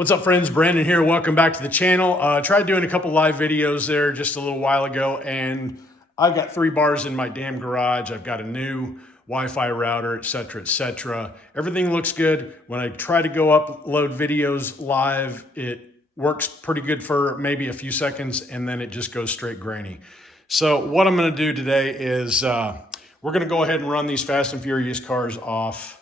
What's up, friends? Brandon here. Welcome back to the channel. Tried doing a couple live videos there just a little while ago, and I've got 3 bars in my damn garage. I've got a new Wi-Fi router, etc., etc. Everything looks good. When I try to go upload videos live, it works pretty good for maybe a few seconds, and then it just goes straight grainy. So what I'm going to do today is we're going to go ahead and run these Fast and Furious cars off.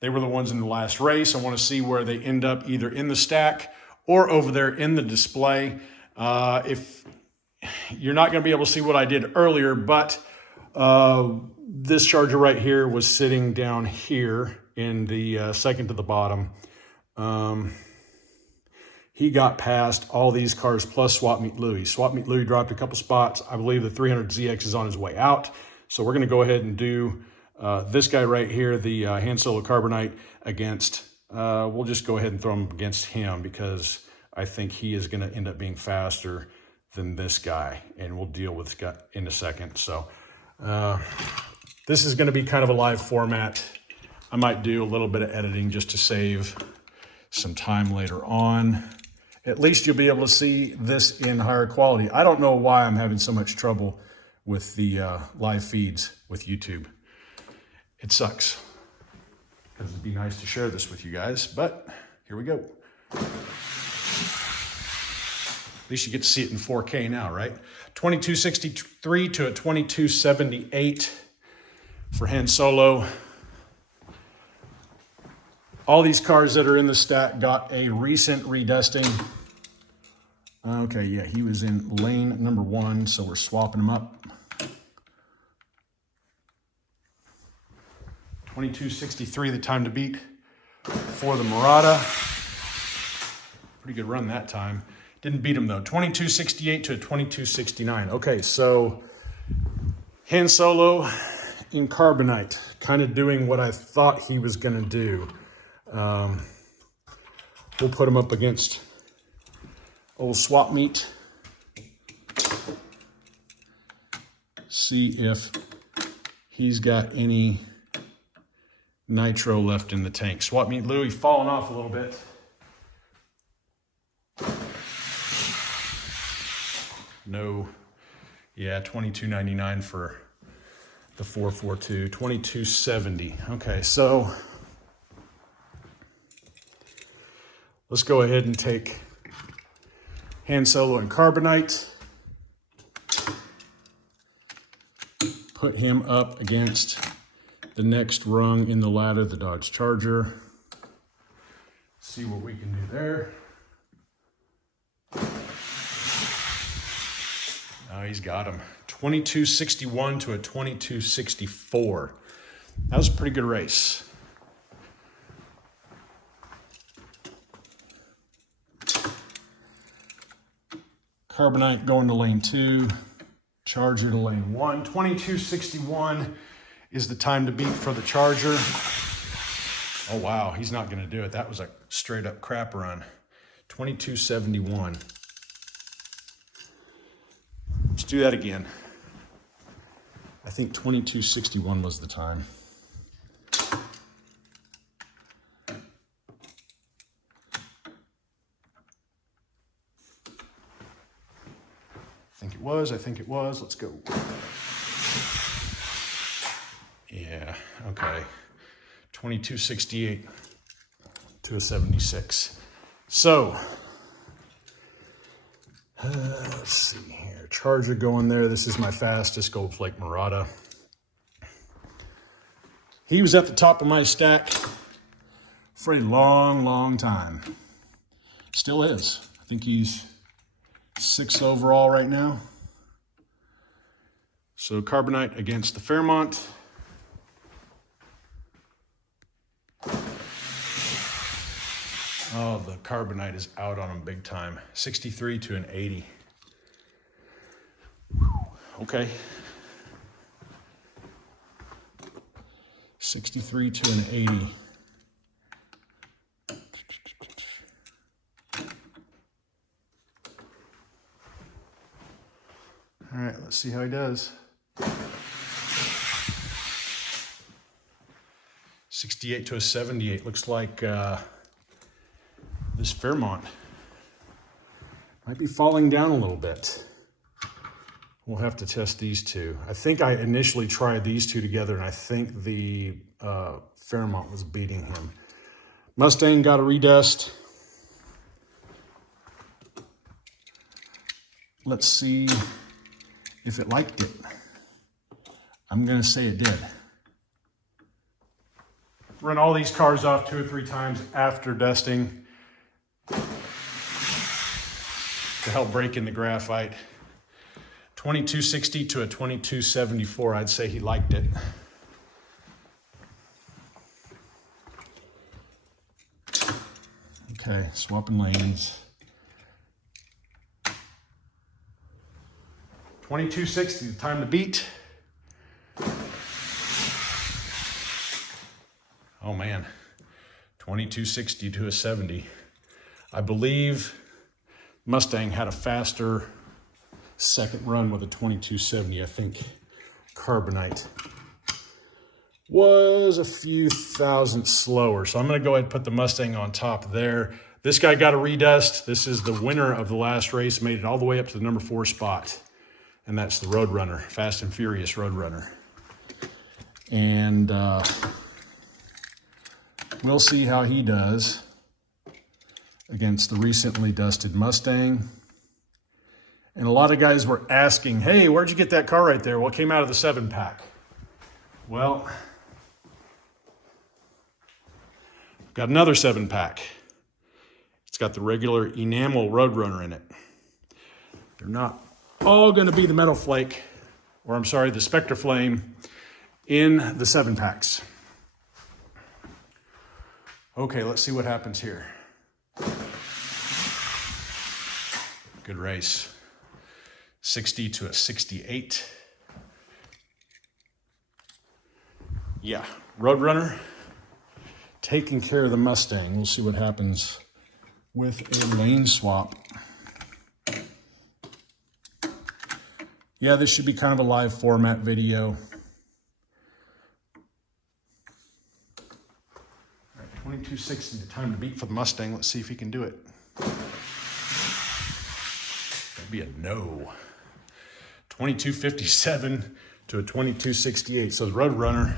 They were the ones in the last race. I want to see where they end up, either in the stack or over there in the display. If you're not going to be able to see what I did earlier, but this charger right here was sitting down here in the second to the bottom. He got past all these cars plus Swap Meet Louie. Swap Meet Louie dropped a couple spots. I believe the 300ZX is on his way out. So we're going to go ahead and do this guy right here, the Han Solo Carbonite against, we'll just go ahead and throw him against him because I think he is going to end up being faster than this guy, and we'll deal with this guy in a second. So this is going to be kind of a live format. I might do a little bit of editing just to save some time later on. At least you'll be able to see this in higher quality. I don't know why I'm having so much trouble with the live feeds with YouTube. It sucks, because it'd be nice to share this with you guys, but here we go. At least you get to see it in 4K now, right? 2263 to a 2278 for Han Solo. All these cars that are in the stack got a recent redusting. Okay, yeah, he was in lane number 1, so we're swapping him up. 2263, the time to beat for the Murata. Pretty good run that time. Didn't beat him though. 2268 to a 2269. Okay, so Han Solo in Carbonite, kind of doing what I thought he was going to do. We'll put him up against old Swap Meet. See if he's got any nitro left in the tank. Swap Meet Louie falling off a little bit. No. Yeah, 22.99 for the 442. 2270. Okay, so let's go ahead and take Han Solo and Carbonite. Put him up against the next rung in the ladder, the Dodge Charger. See what we can do there. Oh, he's got him. 2261 to a 2264. That was a pretty good race. Carbonite going to lane 2. Charger to lane 1. 2261 is the time to beat for the Charger. Oh, wow. He's not going to do it. That was a straight up crap run. 2271. Let's do that again. I think 2261 was the time. I think it was. Let's go. Yeah, okay. 2268 to a 76. So, let's see here. Charger going there. This is my fastest Gold Flake Murata. He was at the top of my stack for a long, long time. Still is. I think he's 6th overall right now. So Carbonite against the Fairmont. Oh, the Carbonite is out on him big time. 63 to an 80. Okay. 63 to an 80. All right, let's see how he does. 68 to a 78. Looks like this this Fairmont might be falling down a little bit. We'll have to test these two. I think I initially tried these two together, and I think the Fairmont was beating him. Mustang got a redust. Let's see if it liked it. I'm gonna say it did. Run all these cars off 2 or 3 times after dusting to help break in the graphite. 2260 to a 2274, I'd say he liked it. Okay, swapping lanes. 2260, the time to beat. Oh man, 2260 to a 70. I believe Mustang had a faster second run with a 2270. I think Carbonite was a few thousandths slower. So I'm gonna go ahead and put the Mustang on top there. This guy got a redust. This is the winner of the last race, made it all the way up to the number 4 spot. And that's the Roadrunner, Fast and Furious Roadrunner. And we'll see how he does against the recently dusted Mustang. And a lot of guys were asking, hey, where'd you get that car right there? Well, it came out of the 7-pack. Well, got another 7-pack. It's got the regular enamel Roadrunner in it. They're not all gonna be the Metal Flake, or I'm sorry, the Spectre Flame in the 7-packs. Okay, let's see what happens here. Good race. 60 to a 68. Yeah, Roadrunner taking care of the Mustang. We'll see what happens with a lane swap. Yeah, this should be kind of a live format video. All right, 2260, the time to beat for the Mustang. Let's see if he can do it. That'd be a no. 2257 to a 2268. So the Roadrunner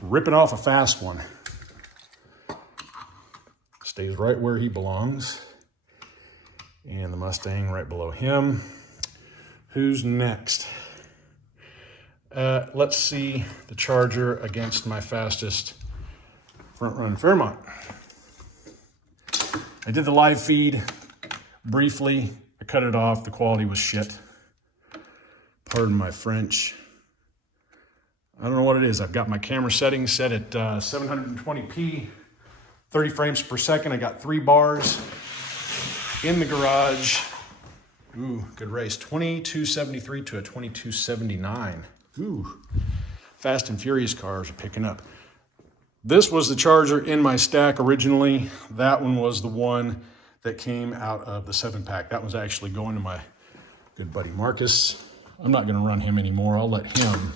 ripping off a fast one. Stays right where he belongs. And the Mustang right below him. Who's next? Let's see the Charger against my fastest front run Fairmont. I did the live feed briefly. I cut it off. The quality was shit. Pardon my French. I don't know what it is. I've got my camera settings set at 720p, 30 frames per second. I got 3 bars in the garage. Ooh, good race. 2273 to a 2279. Ooh, Fast and Furious cars are picking up. This was the Charger in my stack originally. That one was the one that came out of the 7-pack. That was actually going to my good buddy Marcus. I'm not gonna run him anymore. I'll let him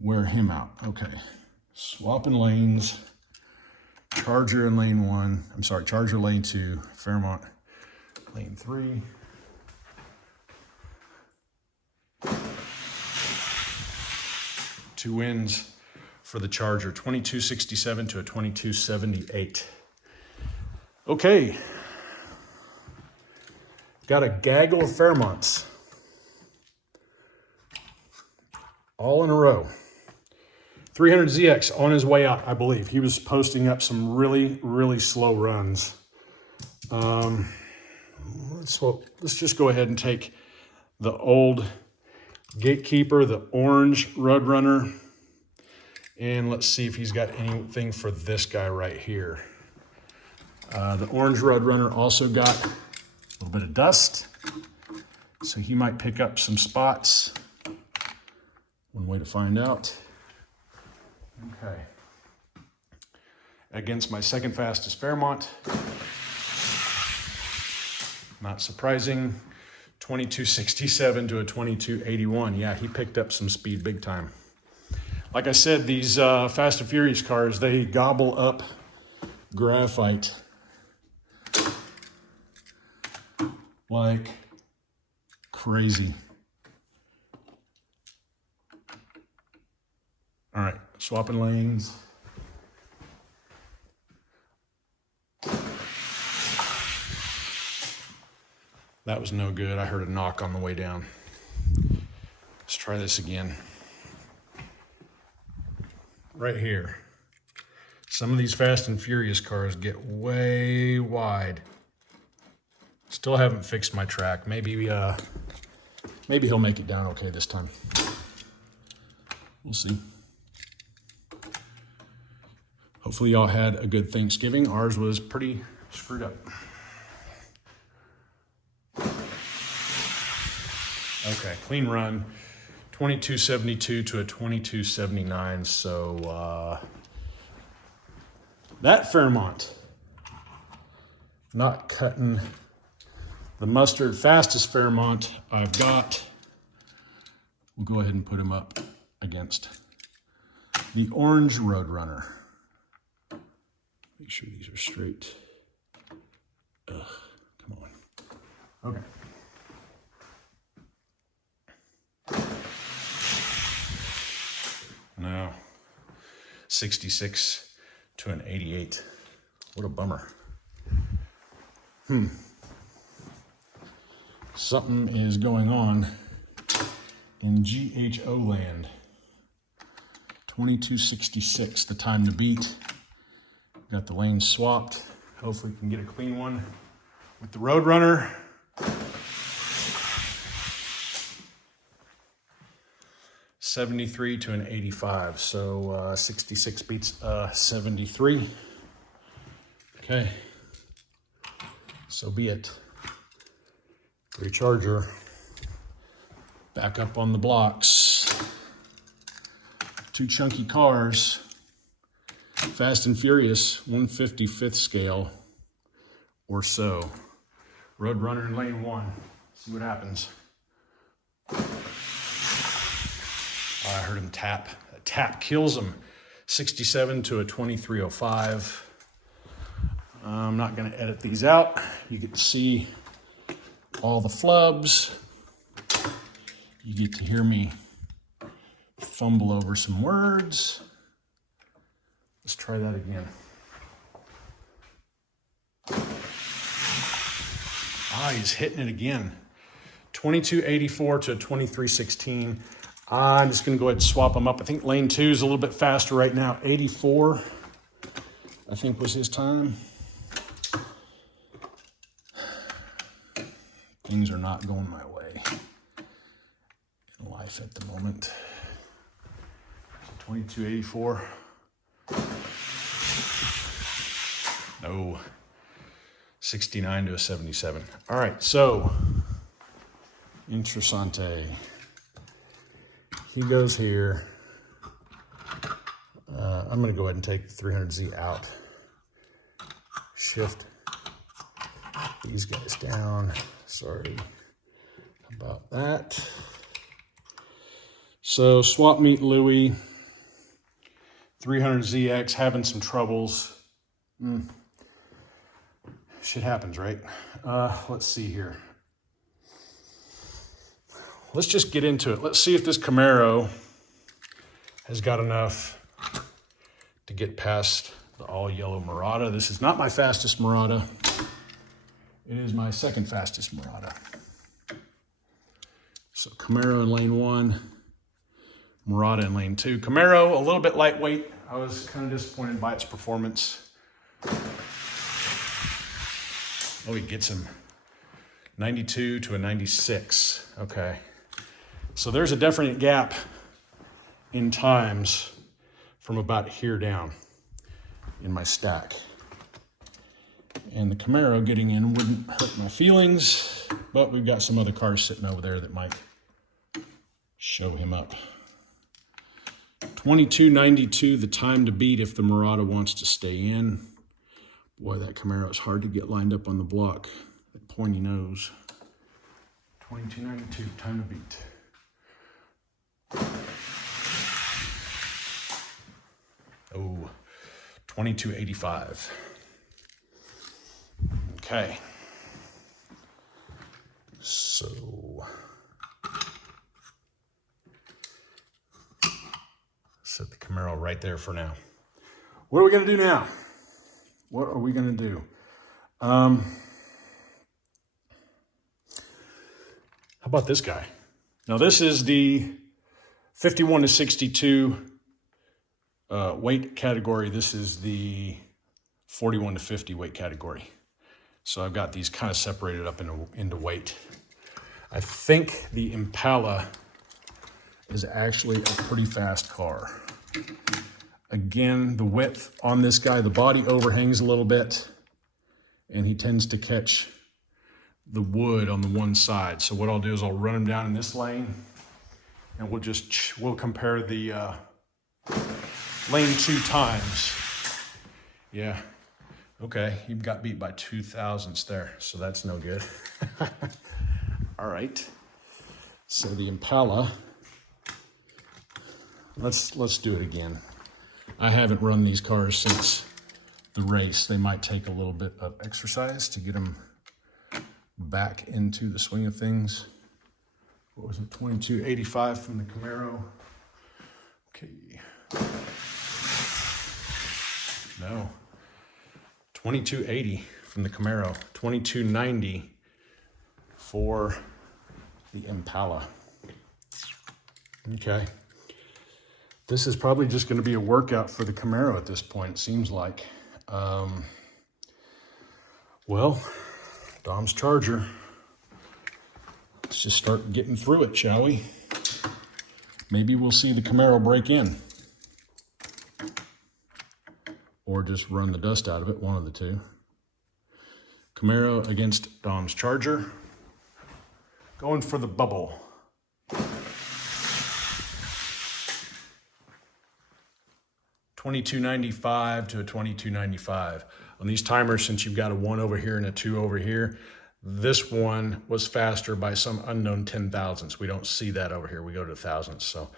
wear him out. Okay, swapping lanes. Charger in lane 1. I'm sorry, Charger lane 2, Fairmont lane 3. Two wins for the Charger, 2267 to a 2278. Okay, got a gaggle of Fairmonts. All in a row. 300ZX on his way out, I believe. He was posting up some really, really slow runs. Let's just go ahead and take the old Gatekeeper, the orange Roadrunner, and let's see if he's got anything for this guy right here. The orange Roadrunner also got a little bit of dust, so he might pick up some spots. One way to find out. Okay. Against my second fastest Fairmont. Not surprising. 2267 to a 2281. Yeah, he picked up some speed big time. Like I said, these Fast and Furious cars, they gobble up graphite like crazy. All right, swapping lanes. That was no good. I heard a knock on the way down. Let's try this again. Right here. Some of these Fast and Furious cars get way wide. Still haven't fixed my track. Maybe he'll make it down okay this time. We'll see. Hopefully y'all had a good Thanksgiving. Ours was pretty screwed up. Okay, clean run. 2272 to a 2279. So that Fairmont, not cutting the mustard. Fastest Fairmont I've got. We'll go ahead and put him up against the orange Roadrunner. Make sure these are straight. Ugh, come on. Okay. No. 66 to an 88. What a bummer. Something is going on in GHO land. 2266, the time to beat. Got the lanes swapped. Hopefully we can get a clean one with the Roadrunner. $73 to an $85, so 66 beats 73. Okay, so be it. Recharger, back up on the blocks. Two chunky cars. Fast and Furious, 155th scale or so. Roadrunner in lane 1. See what happens. Oh, I heard him tap. A tap kills him. 67 to a 2305. I'm not going to edit these out. You get to see all the flubs. You get to hear me fumble over some words. Let's try that again. Ah, he's hitting it again. 2284 to 2316. I'm just going to go ahead and swap them up. I think lane 2 is a little bit faster right now. 84, I think, was his time. Things are not going my way in life at the moment. 2284. No. 69 to a 77. All right, so interessante. He goes here. I'm going to go ahead and take the 300Z out. Shift these guys down. Sorry about that. So swap meet Louis. 300ZX having some troubles. Shit happens, right? Let's see here. Let's just get into it. Let's see if this Camaro has got enough to get past the all-yellow Murata. This is not my fastest Murata. It is my second fastest Murata. So Camaro in lane 1, Murata in lane 2. Camaro, a little bit lightweight. I was kind of disappointed by its performance. Oh, he gets him. 92 to a 96. Okay. So there's a definite gap in times from about here down in my stack. And the Camaro getting in wouldn't hurt my feelings, but we've got some other cars sitting over there that might show him up. 2292, the time to beat if the Murata wants to stay in. Boy, that Camaro is hard to get lined up on the block. That pointy nose. 2292, time to beat. Oh, 2285. Okay. Set the Camaro right there for now. What are we going to do now? What are we going to do? How about this guy? Now this is the 51 to 62 weight category. This is the 41 to 50 weight category. So I've got these kind of separated up into weight. I think the Impala is actually a pretty fast car. Again, the width on this guy, the body overhangs a little bit, and he tends to catch the wood on the one side. So what I'll do is I'll run him down in this lane, and we'll compare the lane 2 times. Yeah, okay, you got beat by 2 thousandths there, so that's no good. All right, so the Impala, let's do it again. I haven't run these cars since the race. They might take a little bit of exercise to get them back into the swing of things. What was it, 2285 from the Camaro? Okay. No. 2280 from the Camaro. 2290 for the Impala. Okay. This is probably just going to be a workout for the Camaro at this point, it seems like. Well, Dom's Charger. Let's just start getting through it, shall we? Maybe we'll see the Camaro break in. Or just run the dust out of it, one of the two. Camaro against Dom's Charger. Going for the bubble. $22.95 to a $22.95. On these timers, since you've got a 1 over here and a 2 over here, this one was faster by some unknown 10 thousandths. We don't see that over here. We go to thousandths. So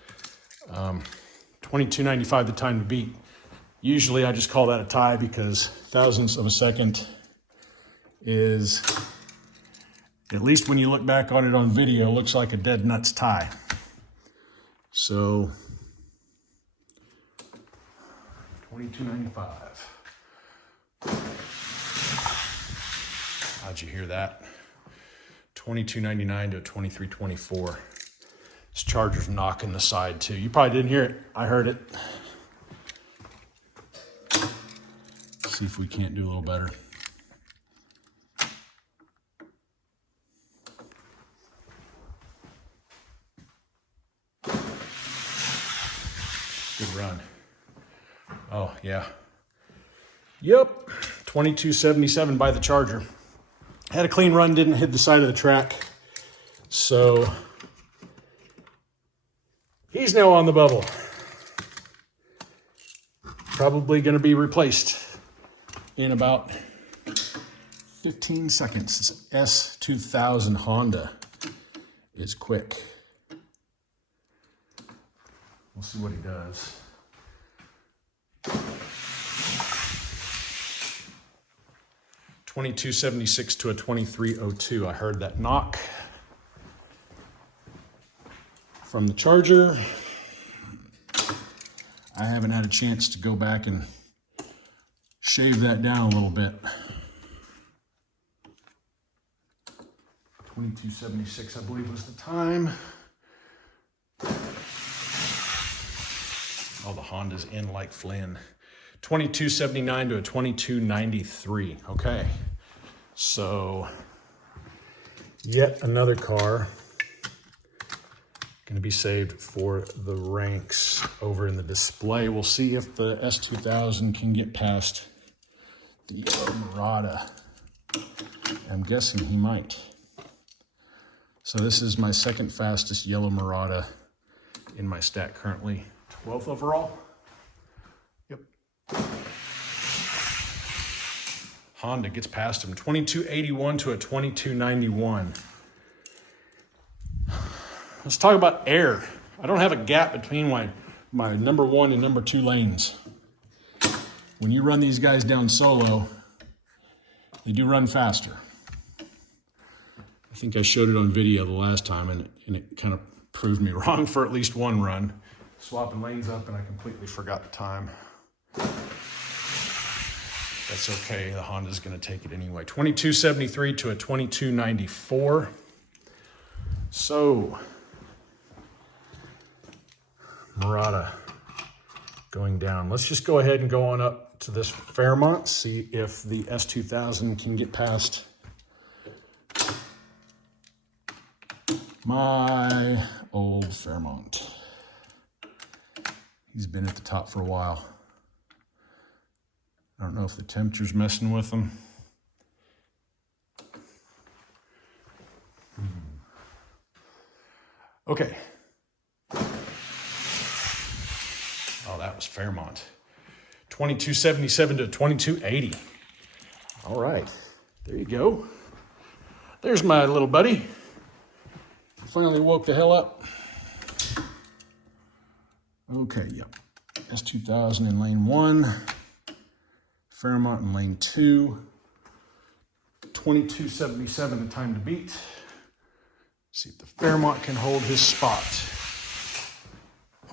$22.95 the time to beat. Usually I just call that a tie because thousandths of a second is, at least when you look back on it on video, looks like a dead nuts tie. So $22.95. How'd you hear that? $22.99 to a $23.24. This Charger's knocking the side too. You probably didn't hear it. I heard it. Let's see if we can't do a little better. Good run. Oh, yeah. Yep, 22.77 by the Charger. Had a clean run, didn't hit the side of the track. So he's now on the bubble. Probably going to be replaced in about 15 seconds. It's S2000 Honda. It's quick. We'll see what he does. $22.76 to a $23.02. I heard that knock from the Charger. I haven't had a chance to go back and shave that down a little bit. $22.76, I believe, was the time. Oh, the Honda's in like Flynn. $22.79 to a $22.93. Okay, so yet another car going to be saved for the ranks over in the display. We'll see if the S2000 can get past the yellow Murata. I'm guessing he might. So this is my second fastest yellow Murata in my stack currently. 12th overall. Yep. Honda gets past him. 22.81 to a 22.91. Let's talk about air. I don't have a gap between my number 1 and number 2 lanes. When you run these guys down solo, they do run faster. I think I showed it on video the last time, and it kind of proved me wrong for at least one run. Swapping lanes up, and I completely forgot the time. That's okay, the Honda's gonna take it anyway. 2273 to a 2294. So, Murata going down. Let's just go ahead and go on up to this Fairmont, see if the S2000 can get past my old Fairmont. He's been at the top for a while. I don't know if the temperature's messing with him. Okay. Oh, that was Fairmont. 2277 to 2280. All right, there you go. There's my little buddy. Finally woke the hell up. Okay, yep. S2000 in lane 1. Fairmont in lane 2. 2277 the time to beat. See if the Fairmont can hold his spot.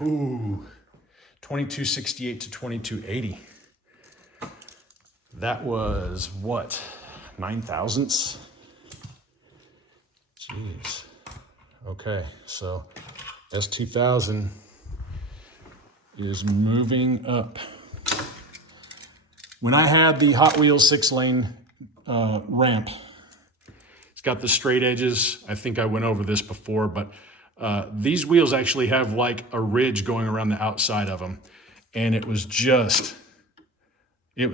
Ooh, 2268 to 2280. That was what? 9 thousandths? Jeez. Okay, so S2000 is moving up. When I had the Hot Wheels 6-lane ramp, it's got the straight edges. I think I went over this before, but these wheels actually have like a ridge going around the outside of them. And it was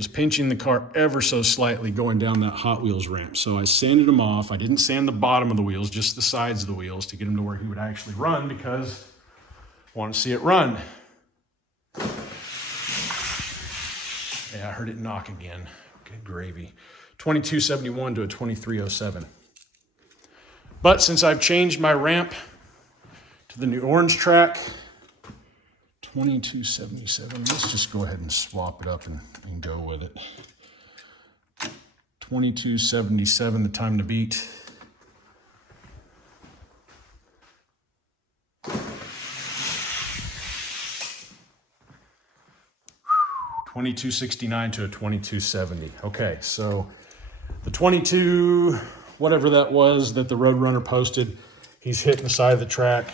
pinching the car ever so slightly going down that Hot Wheels ramp. So I sanded them off. I didn't sand the bottom of the wheels, just the sides of the wheels to get him to where he would actually run because I want to see it run. Yeah, I heard it knock again. Good gravy. 2271 to a 2307. But since I've changed my ramp to the new orange track, 2277, let's just go ahead and swap it up and go with it. 2277, the time to beat. $22.69 to a $22.70. Okay, so the 22, whatever that was that the Roadrunner posted, he's hitting the side of the track.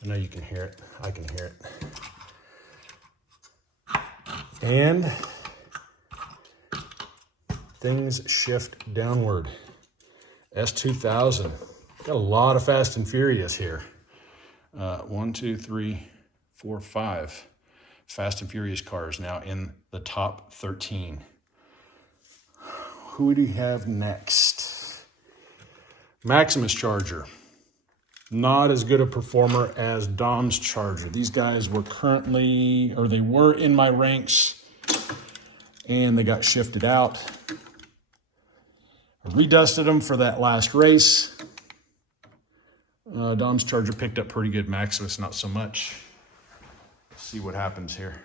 I know you can hear it. I can hear it. And things shift downward. S2000. Got a lot of Fast and Furious here. 1, 2, 3, 4, 5 Fast and Furious cars now in the top 13. Who do you have next? Maximus Charger. Not as good a performer as Dom's Charger. These guys were currently, or they were in my ranks, and they got shifted out. I redusted them for that last race. Dom's Charger picked up pretty good. Maximus, not so much. Let's see what happens here.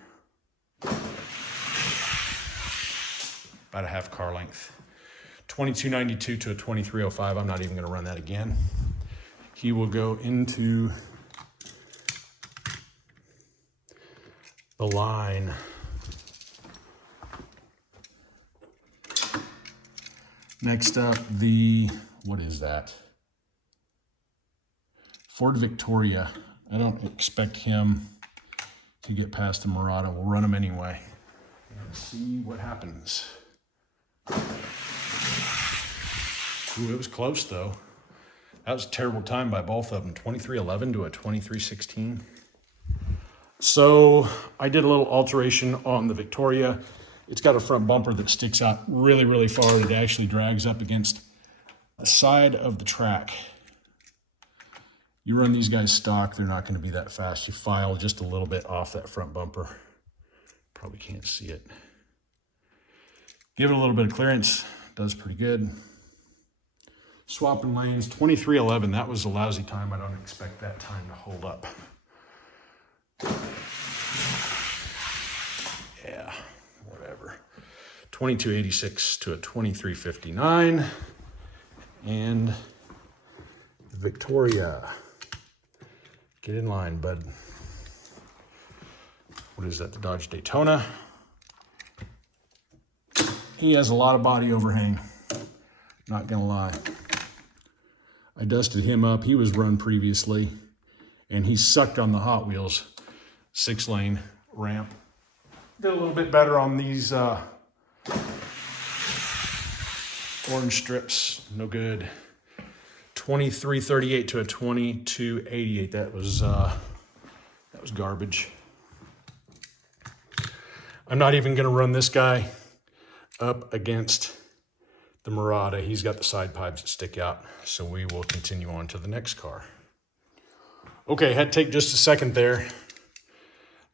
About a half car length. 2292 to a 2305. I'm not even going to run that again. He will go into the line. Next up, what is that? Ford Victoria. I don't expect him to get past the Murata. We'll run him anyway. And see what happens. Ooh, it was close though. That was a terrible time by both of them. 2311 to a 2316. So I did a little alteration on the Victoria. It's got a front bumper that sticks out really, really far. It actually drags up against the side of the track. You run these guys stock, they're not going to be that fast. You file just a little bit off that front bumper. Probably can't see it. Give it a little bit of clearance. Does pretty good. Swapping lanes, 2311. That was a lousy time. I don't expect that time to hold up. Yeah, whatever. 2286 to a 2359. And Victoria. Get in line, bud. What is that, the Dodge Daytona? He has a lot of body overhang, not gonna lie. I dusted him up. He was run previously, and he sucked on the Hot Wheels 6-lane ramp. Did a little bit better on these orange strips. No good. 2338 to a 2288. That was garbage. I'm not even going to run this guy up against the Murata. He's got the side pipes that stick out. So we will continue on to the next car. Okay, had to take just a second there.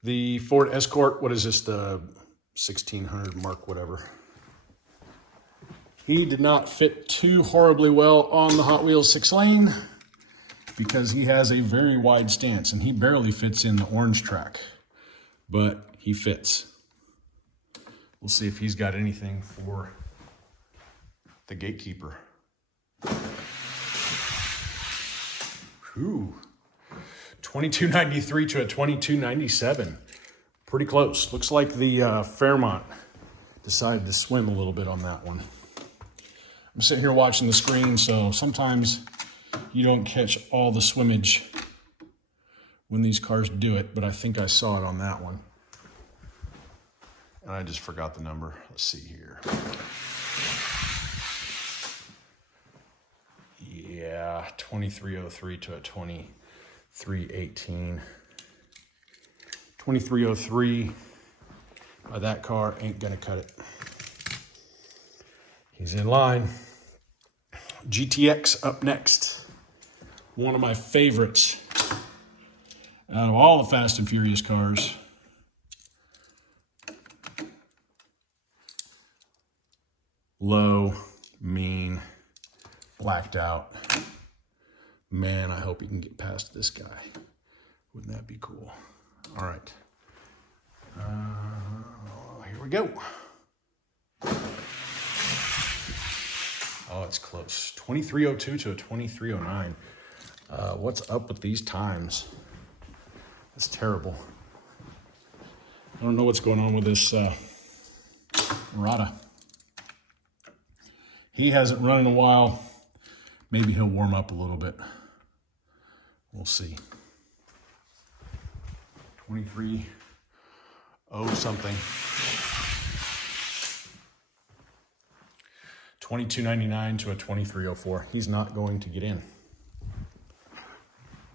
The Ford Escort, what is this? The 1600 Mark whatever. He did not fit too horribly well on the Hot Wheels 6-lane because he has a very wide stance and he barely fits in the orange track, but he fits. We'll see if he's got anything for the gatekeeper. Whew. 2293 to a 2297. Pretty close. Looks like the Fairmont decided to swim a little bit on that one. I'm sitting here watching the screen, so sometimes you don't catch all the swimmage when these cars do it, but I think I saw it on that one. And I just forgot the number. Let's see here. Yeah, 2303 to a 2318. 2303 by that car ain't gonna cut it. He's in line. GTX up next. One of my favorites out of all the Fast and Furious cars. Low, mean, blacked out. Man, I hope he can get past this guy. Wouldn't that be cool? All right. Here we go. Oh, it's close. 2302 to a 2309. What's up with these times? That's terrible. I don't know what's going on with this Murata. He hasn't run in a while. Maybe he'll warm up a little bit. We'll see. 23 something. 2299 to a 2304. He's not going to get in.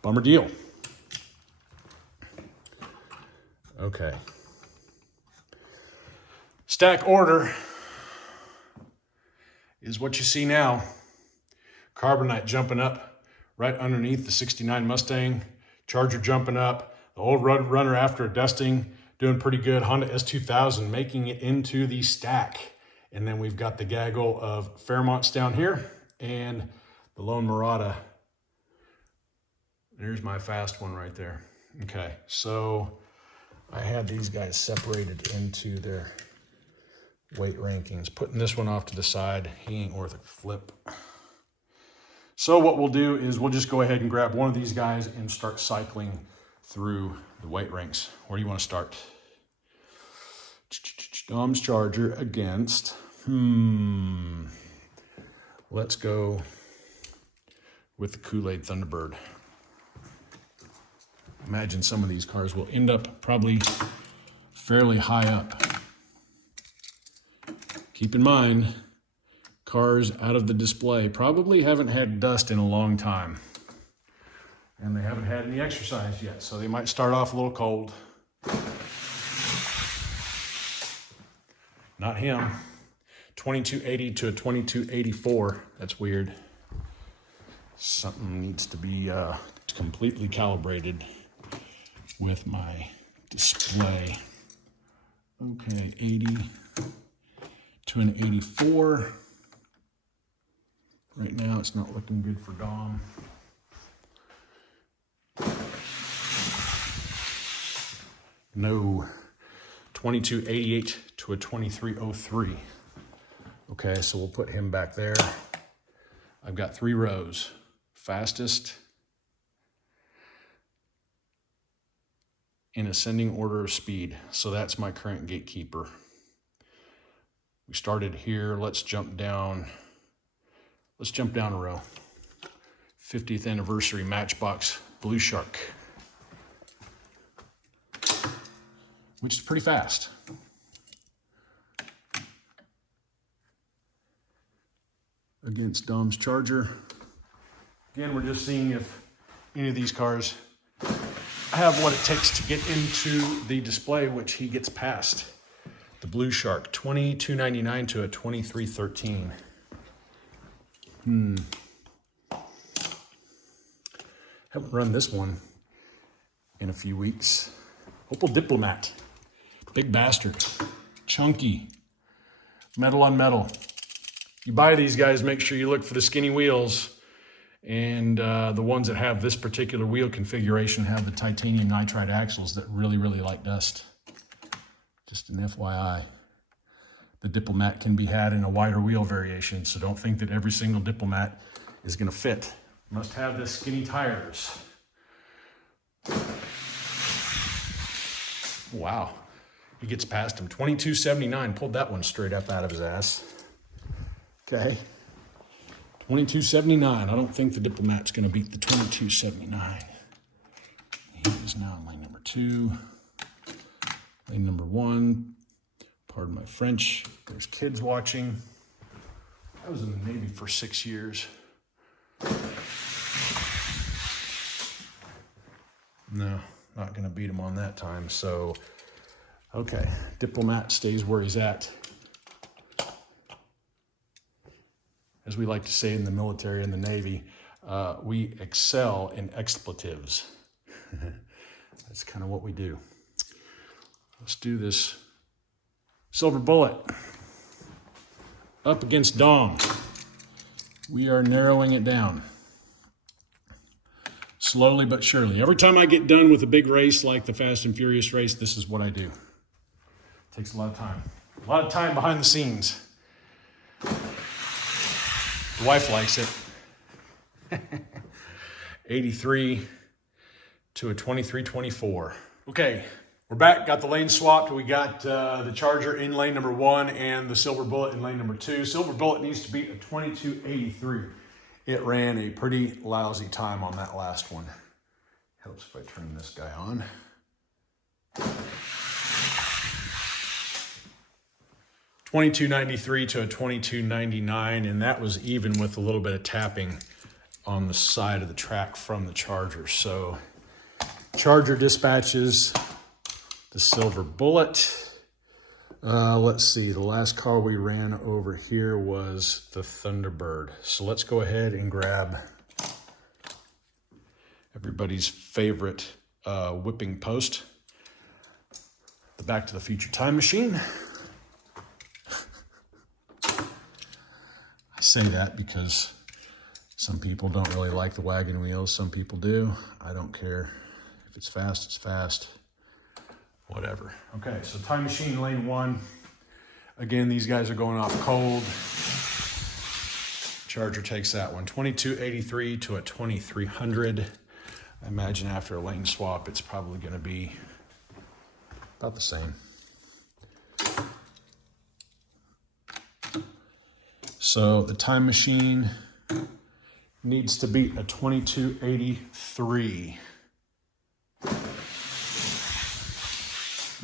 Bummer deal. Okay. Stack order is what you see now. Carbonite jumping up right underneath the 69 Mustang. Charger jumping up. The old runner after a dusting doing pretty good. Honda S2000 making it into the stack. And then we've got the gaggle of Fairmonts down here and the lone Murata. There's my fast one right there. Okay, so I had these guys separated into their weight rankings. Putting this one off to the side, he ain't worth a flip. So what we'll do is we'll just go ahead and grab one of these guys and start cycling through the weight ranks. Where do you want to start? Dom's Charger against, let's go with the Kool-Aid Thunderbird. Imagine some of these cars will end up probably fairly high up. Keep in mind, cars out of the display probably haven't had dust in a long time. And they haven't had any exercise yet, so they might start off a little cold. Not him. 2280 to a 2284. That's weird. Something needs to be completely calibrated with my display. Okay, 80 to an 84. Right now, it's not looking good for Dom. No. 2288 to a 2303. Okay, so we'll put him back there. I've got 3 rows. Fastest, in ascending order of speed. So that's my current gatekeeper. We started here. Let's jump down. Let's jump down a row. 50th anniversary Matchbox Blue Shark, which is pretty fast. Against Dom's Charger. Again, we're just seeing if any of these cars have what it takes to get into the display, which he gets past. The Blue Shark, $22.99 to a $23.13. Haven't run this one in a few weeks. Opel Diplomat, big bastard, chunky, metal on metal. You buy these guys, make sure you look for the skinny wheels, and the ones that have this particular wheel configuration have the titanium nitride axles that really, really like dust. Just an FYI. The Diplomat can be had in a wider wheel variation, so don't think that every single Diplomat is going to fit. Must have the skinny tires. Wow, he gets past him. $22.79, pulled that one straight up out of his ass. Okay, $22.79. I don't think the Diplomat's going to beat the $22.79. He is now in lane number 2. Lane number 1, pardon my French. There's kids watching. I was in the Navy for 6 years. No, not going to beat him on that time. So, okay, Diplomat stays where he's at. As we like to say in the military and the Navy, we excel in expletives. That's kind of what we do. Let's do this. Silver Bullet up against Dom. We are narrowing it down. Slowly but surely. Every time I get done with a big race like the Fast and Furious race, this is what I do. It takes a lot of time. A lot of time behind the scenes. The wife likes it. 83 to a 23-24. Okay, we're back. Got the lane swapped. We got the Charger in lane number 1 and the Silver Bullet in lane number 2. Silver Bullet needs to beat a 22.83. It ran a pretty lousy time on that last one. Helps if I turn this guy on. $22.93 to a $22.99, and that was even with a little bit of tapping on the side of the track from the Charger. So Charger dispatches the Silver Bullet. Let's see, the last car we ran over here was the Thunderbird. So let's go ahead and grab everybody's favorite whipping post, the Back to the Future time machine. I say that because some people don't really like the wagon wheels. Some people do. I don't care. If it's fast, it's fast. Whatever. Okay, so time machine lane 1. Again, these guys are going off cold. Charger takes that one. 22.83 to a 2300. I imagine after a lane swap, it's probably going to be about the same. So the time machine needs to beat a 22.83.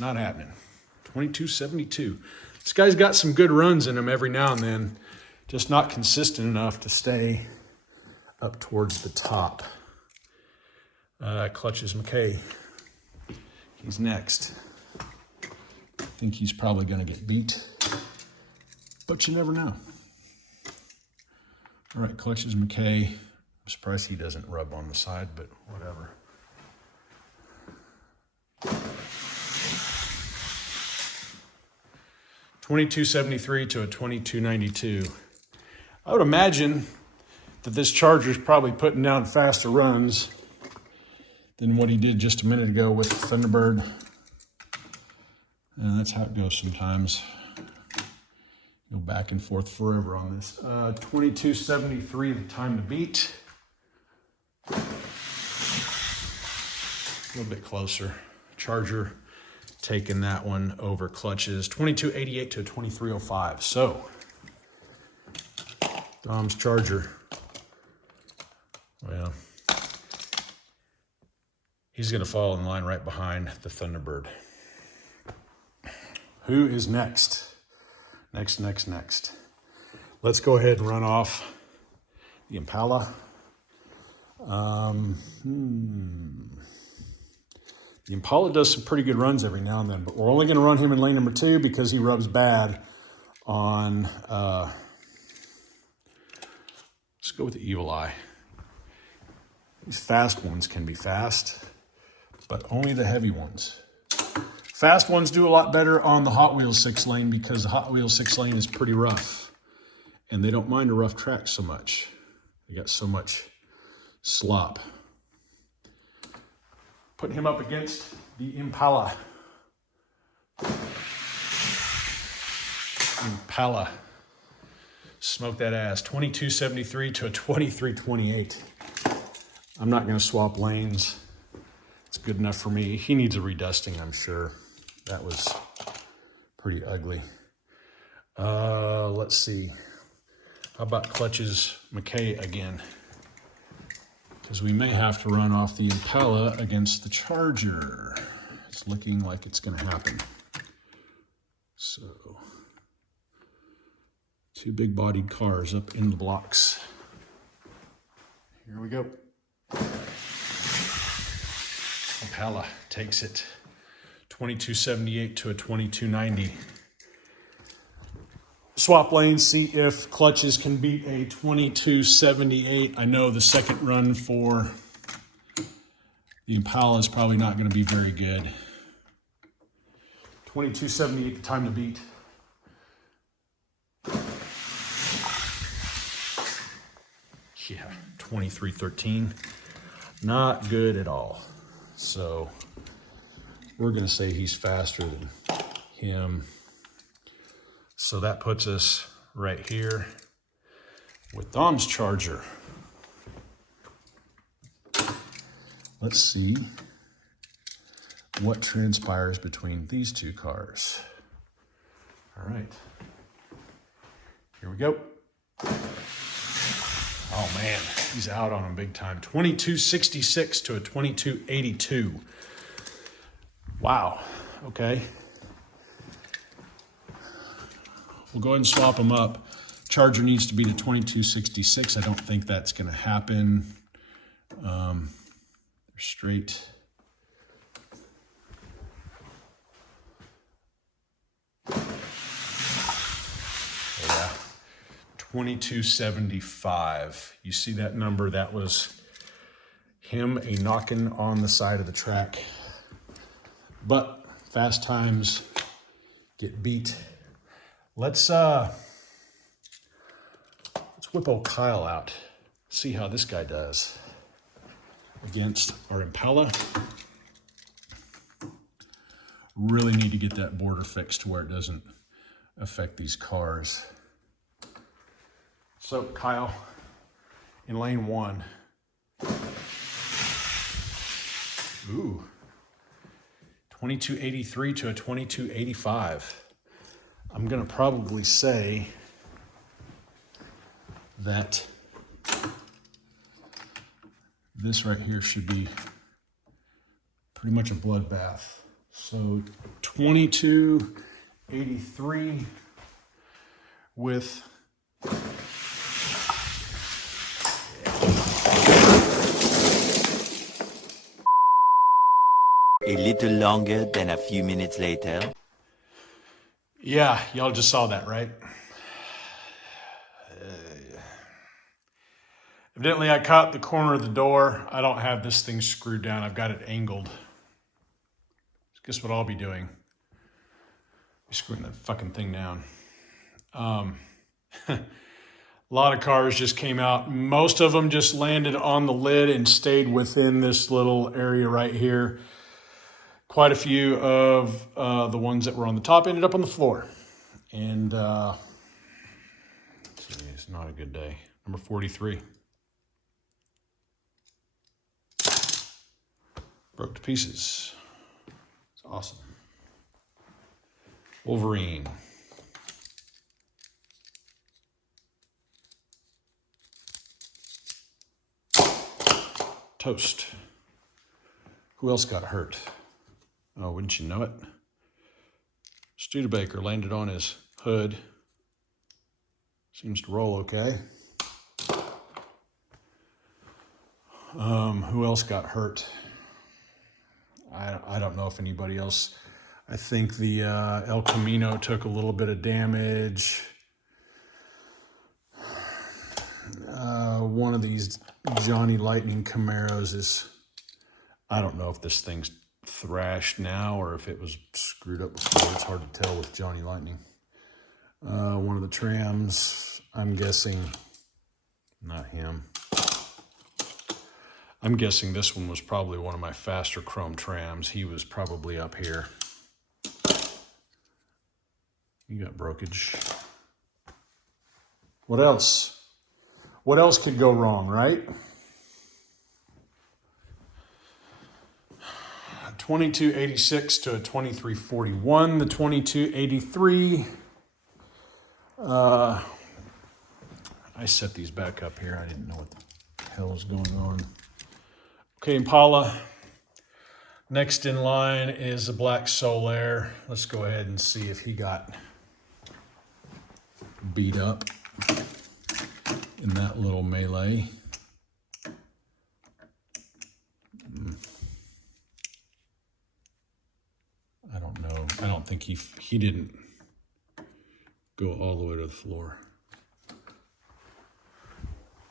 Not happening. 22.72. This guy's got some good runs in him every now and then, just not consistent enough to stay up towards the top. Clutches McKay. He's next. I think he's probably going to get beat, but you never know. All right, Clutches McKay. I'm surprised he doesn't rub on the side, but whatever. $22.73 to a $22.92. I would imagine that this Charger's probably putting down faster runs than what he did just a minute ago with the Thunderbird. And that's how it goes sometimes. Go back and forth forever on this. 22.73, the time to beat. A little bit closer. Charger taking that one over clutches. 2288 to 2305. So, Dom's Charger. Well, he's going to fall in line right behind the Thunderbird. Who is next? Next. Let's go ahead and run off the Impala. The Impala does some pretty good runs every now and then, but we're only going to run him in lane number 2 because he rubs bad on, let's go with the Evil Eye. These fast ones can be fast, but only the heavy ones. Fast ones do a lot better on the Hot Wheels 6 lane because the Hot Wheels 6 lane is pretty rough, and they don't mind a rough track so much. They got so much slop. Putting him up against the Impala. Impala. Smoke that ass. 2273 to a 2328. I'm not going to swap lanes. It's good enough for me. He needs a redusting, I'm sure. That was pretty ugly. Let's see. How about clutches McKay again? Because we may have to run off the Impala against the Charger. It's looking like it's going to happen. So, 2 big-bodied cars up in the blocks. Here we go. Impala takes it. 2278 to a 2290. Swap lanes, see if clutches can beat a 2278. I know the second run for the Impala is probably not going to be very good. 2278, the time to beat. Yeah, 2313. Not good at all. So we're going to say he's faster than him. So that puts us right here with Dom's Charger. Let's see what transpires between these 2 cars. All right. Here we go. Oh man, he's out on him big time. 2266 to a 2282. Wow, okay. We'll go ahead and swap them up. Charger needs to be to 2266. I don't think that's going to happen. They're straight. Yeah, 2275. You see that number? That was him a knocking on the side of the track. But fast times get beat. Let's whip old Kyle out. See how this guy does against our Impala. Really need to get that border fixed to where it doesn't affect these cars. So Kyle, in lane 1. Ooh. 2283 to a 2285. I'm going to probably say that this right here should be pretty much a bloodbath. So 2283 with a little longer than a few minutes later. Yeah, y'all just saw that, right? Evidently, I caught the corner of the door. I don't have this thing screwed down. I've got it angled. Guess what I'll be doing? Be screwing that fucking thing down. A lot of cars just came out. Most of them just landed on the lid and stayed within this little area right here. Quite a few of the ones that were on the top ended up on the floor. And it's not a good day. Number 43. Broke to pieces. Awesome. Wolverine. Toast. Who else got hurt? Oh, wouldn't you know it? Studebaker landed on his hood. Seems to roll okay. Who else got hurt? I don't know if anybody else. I think the El Camino took a little bit of damage. One of these Johnny Lightning Camaros is, I don't know if this thing's thrashed now or if it was screwed up before. It's hard to tell with Johnny Lightning. One of the trams, I'm guessing, not him. I'm guessing this one was probably one of my faster chrome trams. He was probably up here. You got brokage. What else? What else could go wrong, right? 2286 to a 2341. The 2283. I set these back up here. I didn't know what the hell was going on. Okay, Impala. Next in line is a black Solaire. Let's go ahead and see if he got beat up in that little melee. I don't know. I don't think he didn't go all the way to the floor. I'm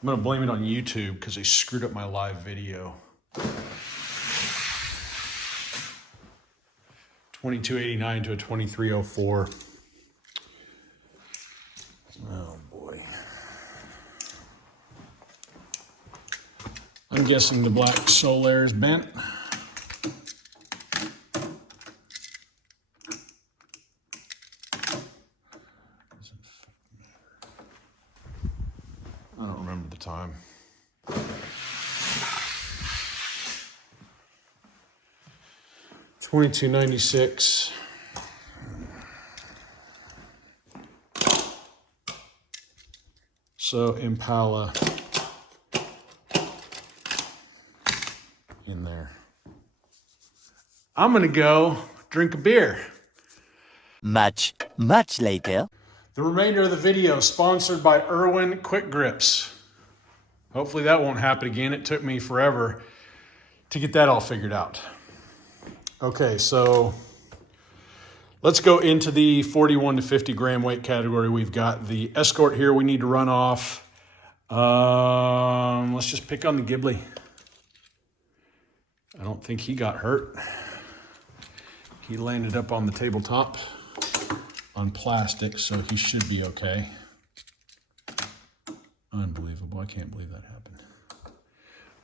going to blame it on YouTube because they screwed up my live video. 2289 to a 2304. Oh boy. I'm guessing the black Solaire is bent. I don't remember the time. $22.96. So Impala in there. I'm gonna go drink a beer. Much later. The remainder of the video sponsored by Irwin Quick Grips. Hopefully that won't happen again. It took me forever to get that all figured out. Okay, so let's go into the 41 to 50 gram weight category. We've got the Escort here we need to run off. Let's just pick on the Ghibli. I don't think he got hurt. He landed up on the tabletop on plastic, so he should be okay. Unbelievable. I can't believe that happened.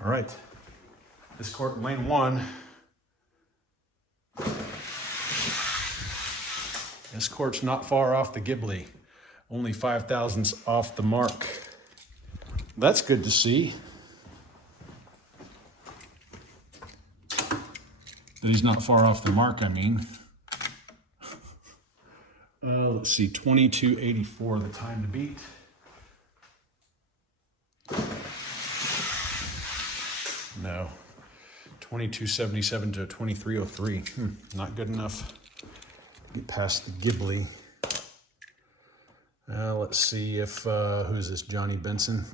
All right. Escort lane 1. Escort's not far off the Ghibli. Only 5 thousandths off the mark. That's good to see. That he's not far off the mark, I mean. Let's see, 2284, the time to beat. No. 2277 to 2303. Not good enough. Get past the Ghibli. Let's see if, who's this, Johnny Benson?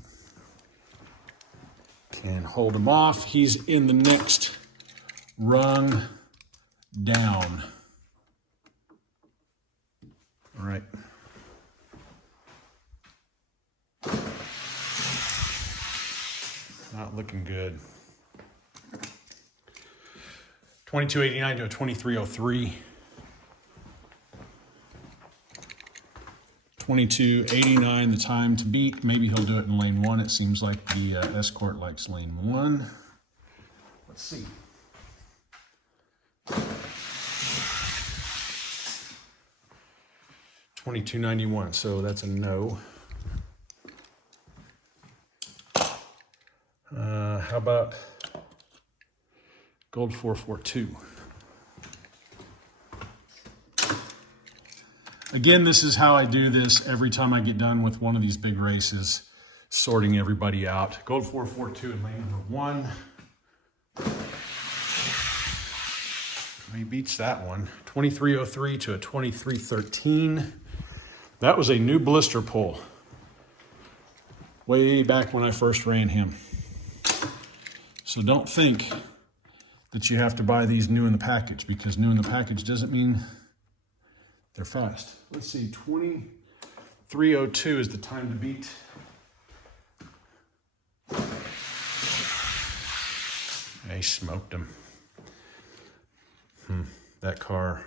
Can hold him off. He's in the next run down. All right. Not looking good. 2289 to a 2303. 2289, the time to beat. Maybe he'll do it in lane 1. It seems like the Escort likes lane 1. Let's see. $22.91, so that's a no. How about Gold 442? Again, this is how I do this every time I get done with one of these big races, sorting everybody out. Gold 442 in lane number 1. He beats that one. 2303 to a 2313. That was a new blister pull. Way back when I first ran him. So don't think that you have to buy these new in the package, because new in the package doesn't mean they're fast. Let's see, 2302 is the time to beat. Yeah, he smoked him. That car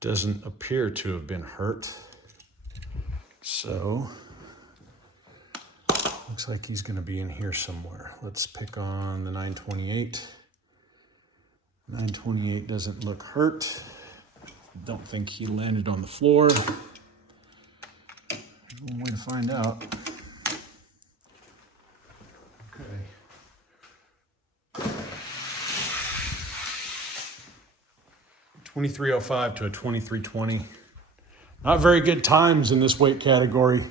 doesn't appear to have been hurt. So, looks like he's going to be in here somewhere. Let's pick on the 928. 928 doesn't look hurt. Don't think he landed on the floor. One way to find out. Okay. $23.05 to a $23.20. Not very good times in this weight category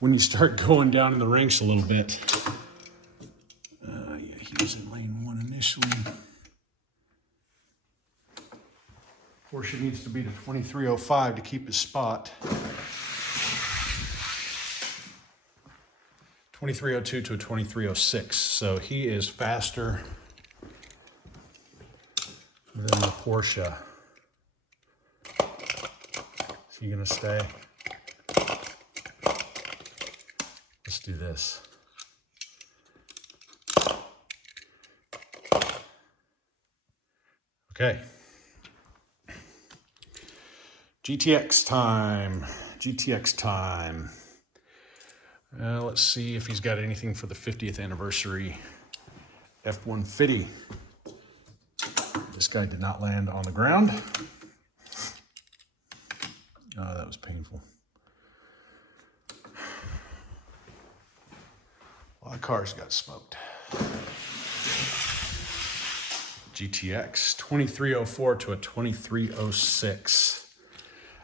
when you start going down in the ranks a little bit. Yeah, he was in lane 1 initially. Porsche needs to beat a 23.05 to keep his spot. 23.02 to a 23.06. So he is faster than the Porsche. Is he gonna stay? Let's do this. Okay. GTX time. GTX time. Let's see if he's got anything for the 50th anniversary F-150. This guy did not land on the ground. Oh, that was painful. A lot of cars got smoked. GTX 2304 to a 2306.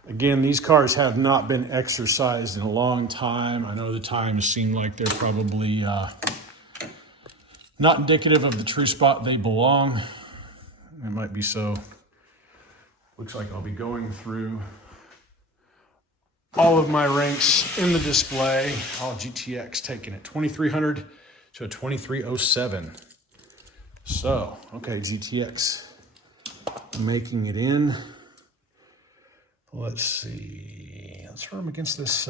Again, these cars have not been exercised in a long time. I know the times seem like they're probably not indicative of the true spot they belong. It might be so. Looks like I'll be going through all of my ranks in the display. All GTX taking it 2300 to a 2307. So, okay, GTX making it in. Let's see. Let's run him against this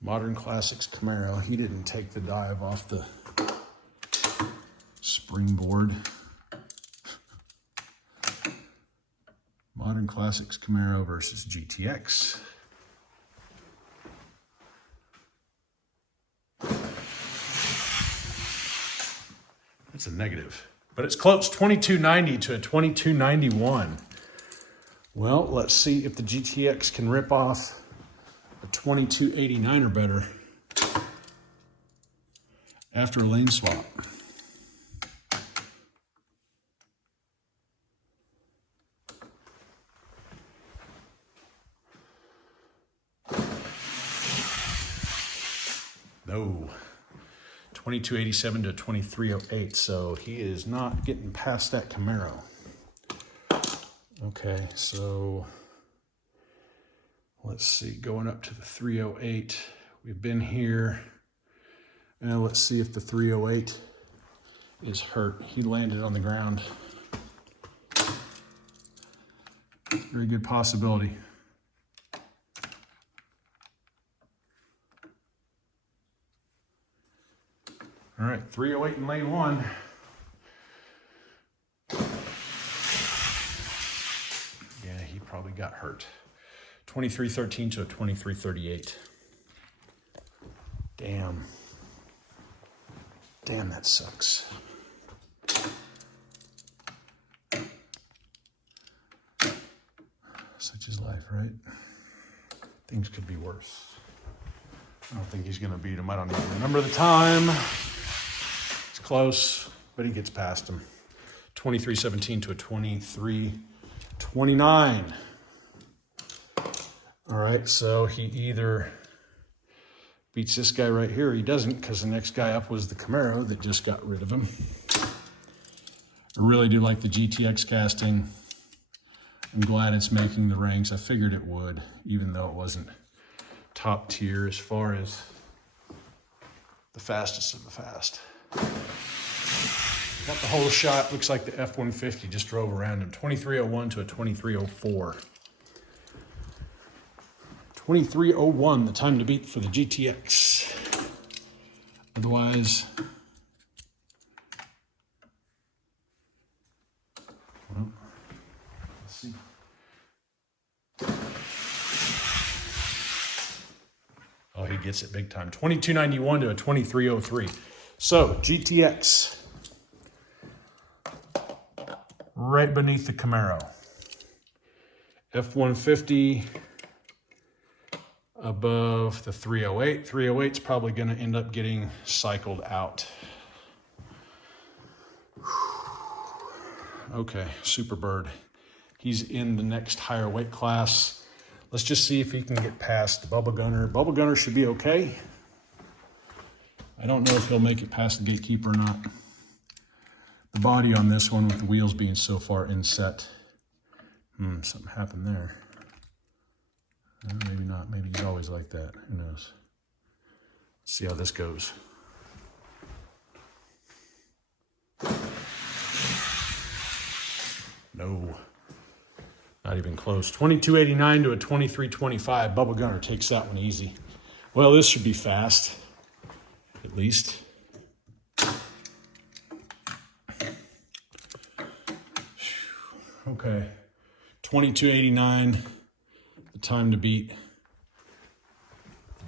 Modern Classics Camaro. He didn't take the dive off the springboard. Modern Classics Camaro versus GTX. That's a negative, but it's close. 2290 to a 2291. Well, let's see if the GTX can rip off a 2289 or better after a lane swap. No. 2287 to 2308, so he is not getting past that Camaro. Okay, so let's see, going up to the 308. We've been here. Now let's see if the 308 is hurt. He landed on the ground. Very good possibility. All right, 308 in lane 1. Yeah, he probably got hurt. 2313 to a 2338. Damn. Damn, that sucks. Such is life, right? Things could be worse. I don't think he's going to beat him. I don't even remember the time. It's close, but he gets past him. 2317 to a 2329. All right, so he either beats this guy right here, or he doesn't, because the next guy up was the Camaro that just got rid of him. I really do like the GTX casting. I'm glad it's making the ranks. I figured it would, even though it wasn't top tier as far as the fastest of the fast. Got the whole shot. Looks like the F-150 just drove around him. 2301 to a 2304. 2301, the time to beat for the GTX. Otherwise, well, let's see. Oh, he gets it big time. 2291 to a 2303. So, GTX. Right beneath the Camaro. F-150 above the 308. 308's probably going to end up getting cycled out. Okay, Superbird. He's in the next higher weight class. Let's just see if he can get past the Bubble Gunner. Bubble Gunner should be okay. I don't know if he'll make it past the Gatekeeper or not. The body on this one with the wheels being so far inset. Something happened there. Maybe not. Maybe he's always like that. Who knows? Let's see how this goes. No. Not even close. 2289 to a 2325. Bubble Gunner takes that one easy. Well, this should be fast. At least. Okay. 2289. The time to beat.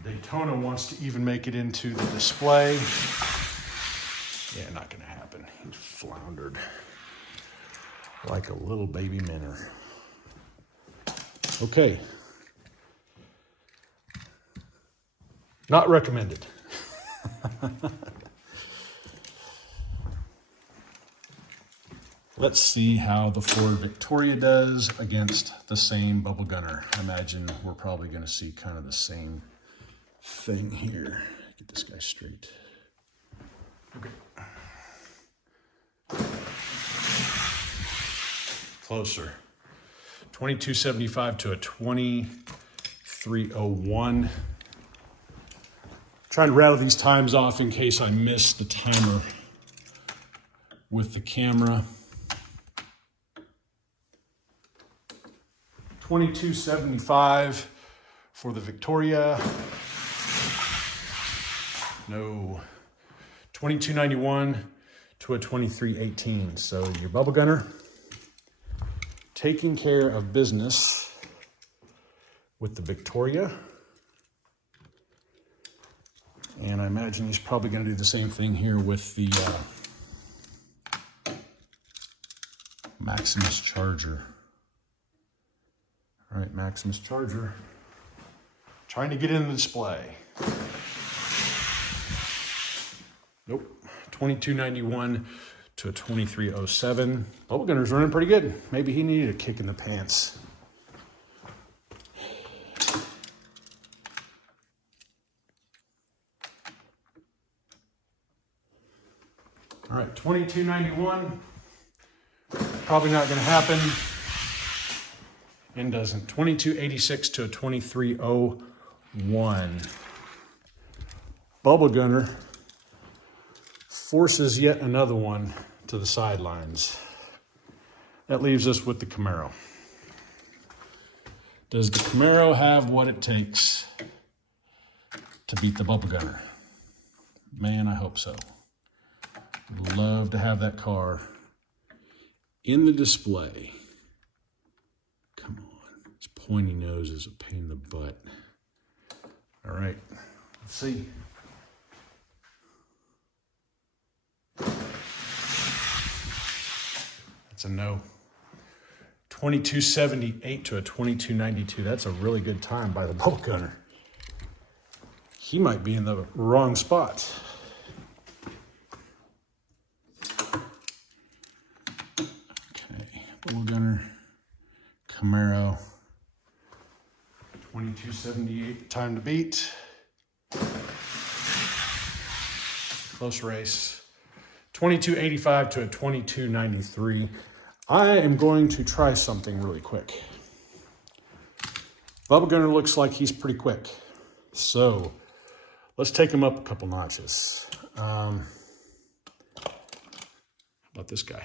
The Daytona wants to even make it into the display. Yeah, not going to happen. He floundered like a little baby minnow. Okay. Not recommended. Let's see how the Ford Victoria does against the same Bubble Gunner. I imagine we're probably going to see kind of the same thing here. Get this guy straight. Okay. Closer. 2275 to a 2301. Trying to rattle these times off in case I miss the timer with the camera. 2275 for the Victoria. No. 2291 to a 2318. So your Bubble Gunner taking care of business with the Victoria. And I imagine he's probably going to do the same thing here with the Maximus Charger. All right, Maximus Charger. Trying to get in the display. Nope. 2291 to a 2307. Bubble Gunner's running pretty good. Maybe he needed a kick in the pants. All right, 2291. Probably not going to happen. And doesn't. 2286 to a 2301. Bubble Gunner forces yet another one to the sidelines. That leaves us with the Camaro. Does the Camaro have what it takes to beat the Bubble Gunner? Man, I hope so. I'd love to have that car in the display. Come on. This pointy nose is a pain in the butt. All right. Let's see. That's a no. 2278 to a 2292. That's a really good time by the Bubble Gunner. He might be in the wrong spot. Okay, Bubble Gunner, Camaro, 2278, the time to beat. Close race. 2285 to a 2293. I am going to try something really quick. Bubba Gunner looks like he's pretty quick. So let's take him up a couple notches. How about this guy?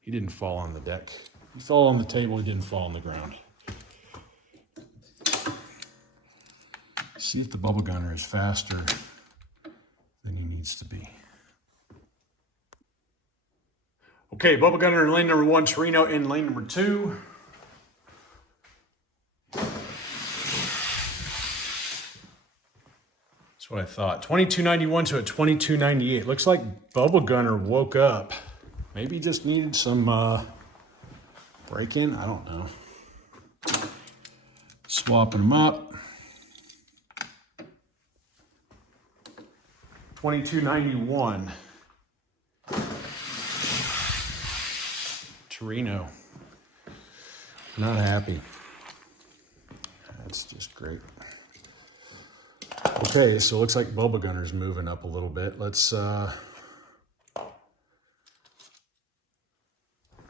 He didn't fall on the deck. He fell on the table, he didn't fall on the ground. See if the Bubba Gunner is faster than he needs to be. Okay, Bubba Gunner in lane number 1, Torino in lane number 2. That's what I thought. 2291 to a 2298. Looks like Bubba Gunner woke up. Maybe he just needed some break-in. I don't know. Swapping them up. 2291. Torino. Not happy. That's just great. Okay, so it looks like Bubba Gunner's moving up a little bit. Let's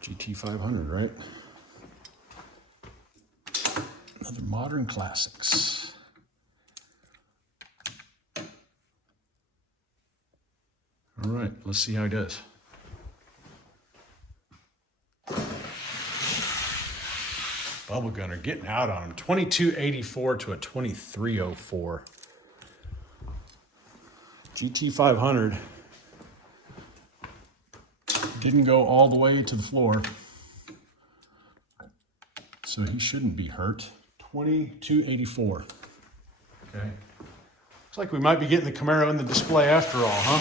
GT 500, right? Another Modern Classics. All right, let's see how he does. Bubba Gunner getting out on him. 2284 to a 2304. GT 500 didn't go all the way to the floor, so he shouldn't be hurt. 2284. Okay. Looks like we might be getting the Camaro in the display after all, huh?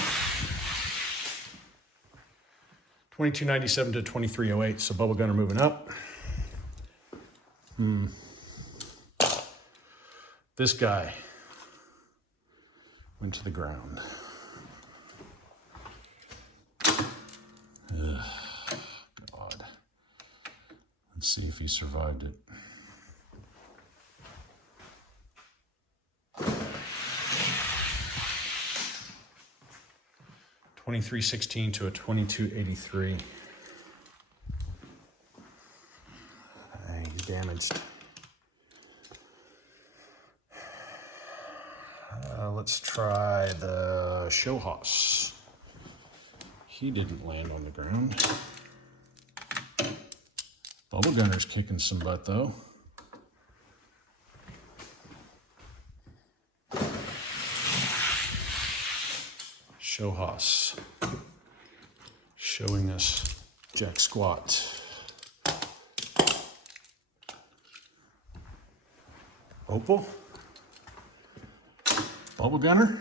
2297 to 2308. So Bubba Gunner moving up. This guy went to the ground. Ugh, God. Let's see if he survived it. $23.16 to a $22.83. He's damaged. Let's try the show hoss. He didn't land on the ground. Bubba Gunner's kicking some butt though. Show hoss. Showing us jack squat. Opal. Bubba Gunner.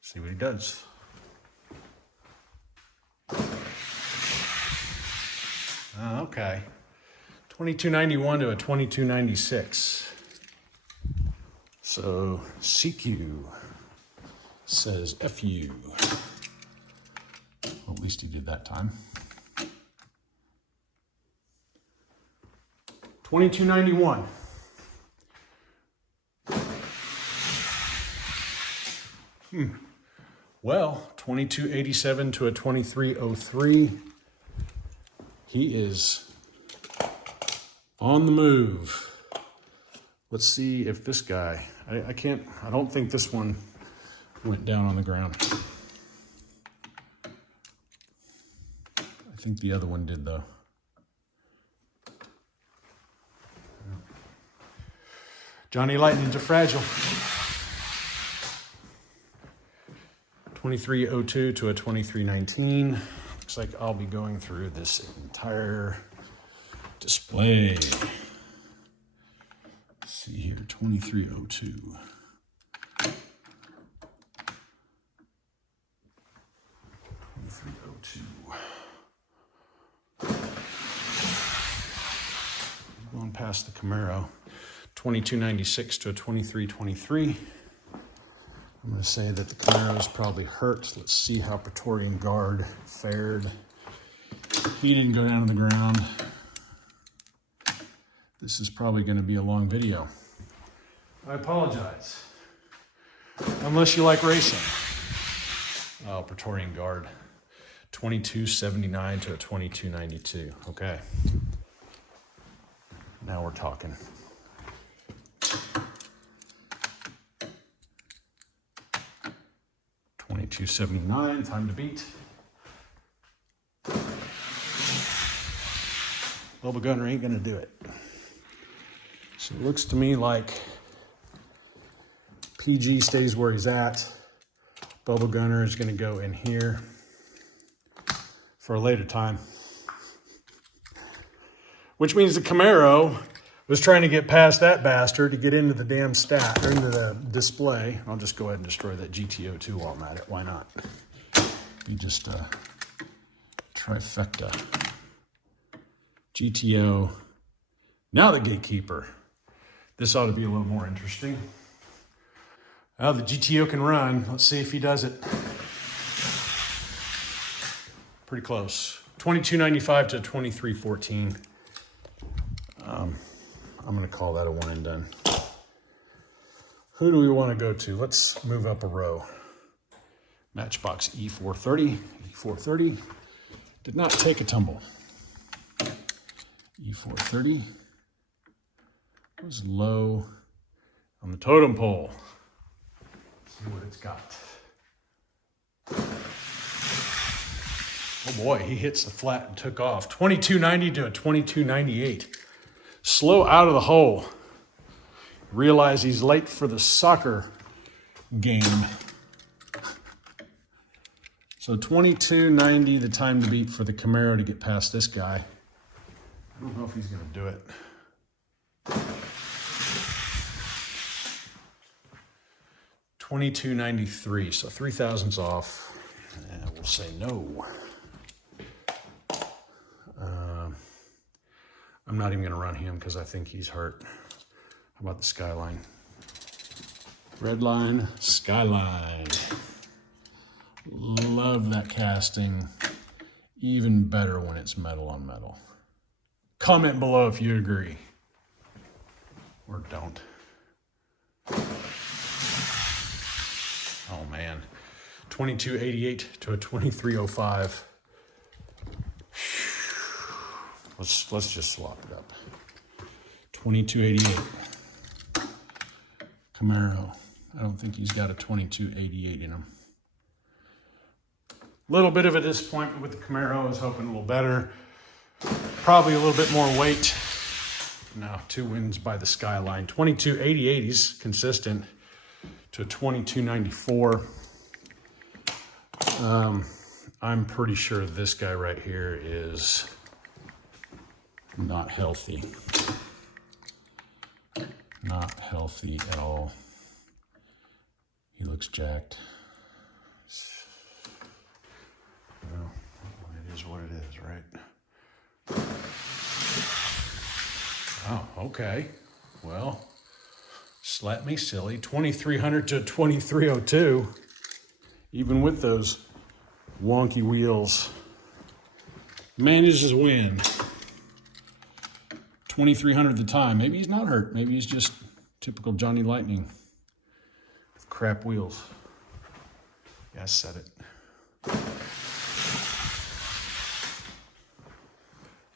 See what he does. Okay. 2291 to a 2296. So CQ says FU. Well, at least he did that time. 2291. Well, 2287 to a 2303. He is on the move. Let's see if this guy, I don't think this one went down on the ground. I think the other one did though. Johnny Lightnings are fragile. 2302 to a 2319. Looks like I'll be going through this entire display. Let's see here, 2302. 2302. Going past the Camaro. 2296 to a 2323. I'm going to say that the Camaro is probably hurt. Let's see how Praetorian Guard fared. He didn't go down to the ground. This is probably going to be a long video. I apologize. Unless you like racing. Oh, Praetorian Guard. 2279 to a 2292. Okay. Now we're talking. $22.79, time to beat. Bubble Gunner ain't gonna do it. So it looks to me like PG stays where he's at. Bubble Gunner is gonna go in here for a later time. Which means the Camaro was trying to get past that bastard to get into the damn stat, or into the display. I'll just go ahead and destroy that GTO too while I'm at it. Why not? Be just a trifecta. GTO. Now the Gatekeeper. This ought to be a little more interesting. Well, the GTO can run. Let's see if he does it. Pretty close. 2295 to 2314. I'm going to call that a one and done. Who do we want to go to? Let's move up a row. Matchbox E430. E430 did not take a tumble. E430 was low on the totem pole. Let's see what it's got. Oh boy, he hits the flat and took off. 2290 to a 2298. Slow out of the hole. Realize he's late for the soccer game. So 2290, the time to beat for the Camaro to get past this guy. I don't know if he's going to do it. $22.93, so 3,000's off. And we'll say no. I'm not even going to run him because I think he's hurt. How about the Skyline? Redline, Skyline. Love that casting. Even better when it's metal on metal. Comment below if you agree. Or don't. Oh man. 2288 to a 2305. Let's just swap it up. 2288. Camaro. I don't think he's got a 2288 in him. Little bit of a disappointment with the Camaro. I was hoping a little better. Probably a little bit more weight. No, 2 wins by the Skyline. 2288 is consistent to a 2294. I'm pretty sure this guy right here is not healthy. Not healthy at all. He looks jacked. Well, it is what it is, right? Oh, okay. Well, slap me silly. 2300 to 2302. Even with those wonky wheels. Manages to win. 2300 the time. Maybe he's not hurt. Maybe he's just typical Johnny Lightning with crap wheels. Yeah, I said it.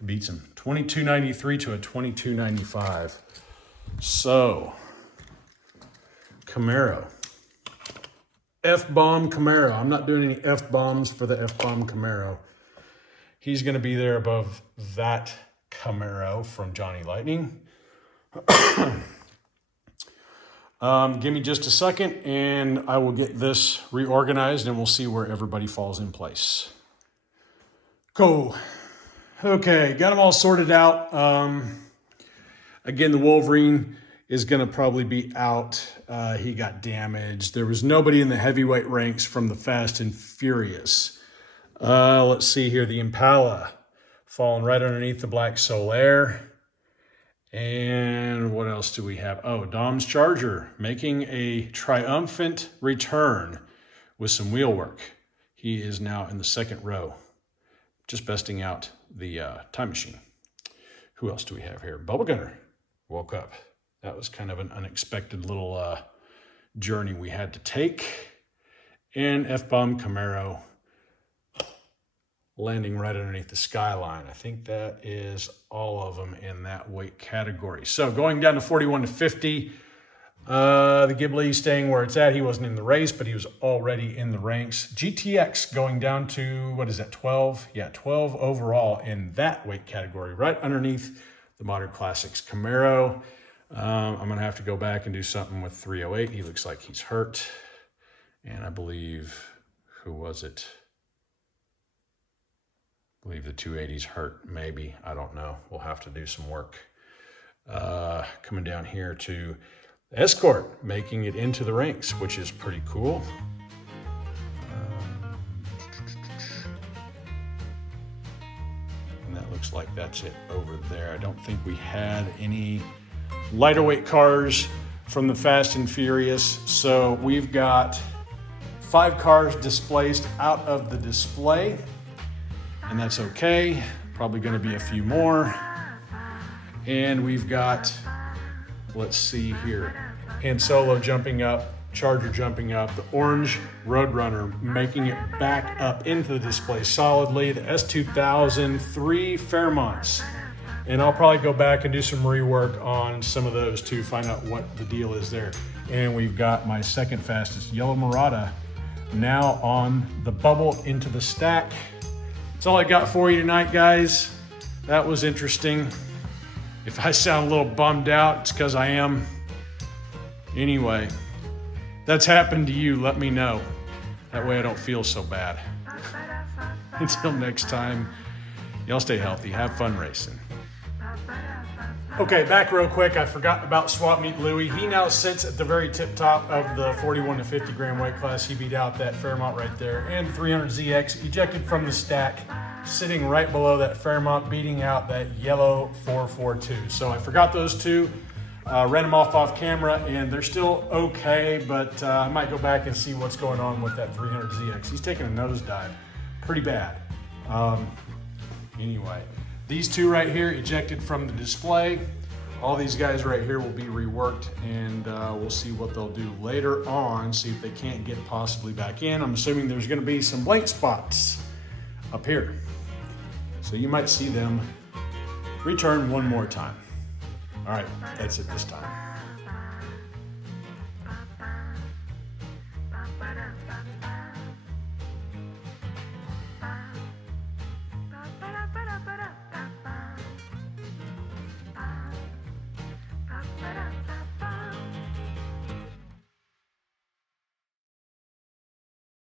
He beats him. 2293 to a 2295. So, Camaro. F-bomb Camaro. I'm not doing any F-bombs for the F-bomb Camaro. He's going to be there above that Camaro from Johnny Lightning. Give me just a second and I will get this reorganized and we'll see where everybody falls in place. Cool. Okay, got them all sorted out. Again, the Wolverine is going to probably be out. He got damaged. There was nobody in the heavyweight ranks from the Fast and Furious. Let's see here. The Impala falling right underneath the Black Solaire. And what else do we have? Oh, Dom's Charger making a triumphant return with some wheel work. He is now in the second row, just besting out the Time Machine. Who else do we have here? Bubble Gunner woke up. That was kind of an unexpected little journey we had to take. And F-bomb Camaro landing right underneath the skyline. I think that is all of them in that weight category. So going down to 41 to 50, the Ghibli staying where it's at. He wasn't in the race, but he was already in the ranks. GTX going down to, what is that, 12? Yeah, 12 overall in that weight category, right underneath the Modern Classics Camaro. I'm going to have to go back and do something with 308. He looks like he's hurt. And I believe, who was it? I believe the 280's hurt, maybe. I don't know. We'll have to do some work. Coming down here to Escort, making it into the ranks, which is pretty cool. And that looks like that's it over there. I don't think we had any lighter weight cars from the Fast and Furious. So we've got 5 cars displaced out of the display. And that's okay. Probably going to be a few more. And we've got, let's see here, Han Solo jumping up, Charger jumping up, the orange Roadrunner making it back up into the display solidly, the S2000, 3 Fairmonts. And I'll probably go back and do some rework on some of those to find out what the deal is there. And we've got my second fastest yellow Murata now on the bubble into the stack. That's all I got for you tonight, guys. That was interesting. If I sound a little bummed out, it's because I am. Anyway, that's happened to you, let me know. That way I don't feel so bad. Until next time, y'all stay healthy, have fun racing. Okay, back real quick. I forgot about Swap Meet Louie. He now sits at the very tip top of the 41 to 50 gram weight class. He beat out that Fairmont right there. And 300ZX ejected from the stack, sitting right below that Fairmont, beating out that yellow 442. So I forgot those two. Ran them off camera, and they're still okay, but I might go back and see what's going on with that 300ZX. He's taking a nosedive. Pretty bad. Anyway. These two right here ejected from the display. All these guys right here will be reworked, and we'll see what they'll do later on, see if they can't get possibly back in. I'm assuming there's gonna be some blank spots up here. So you might see them return one more time. All right, that's it this time.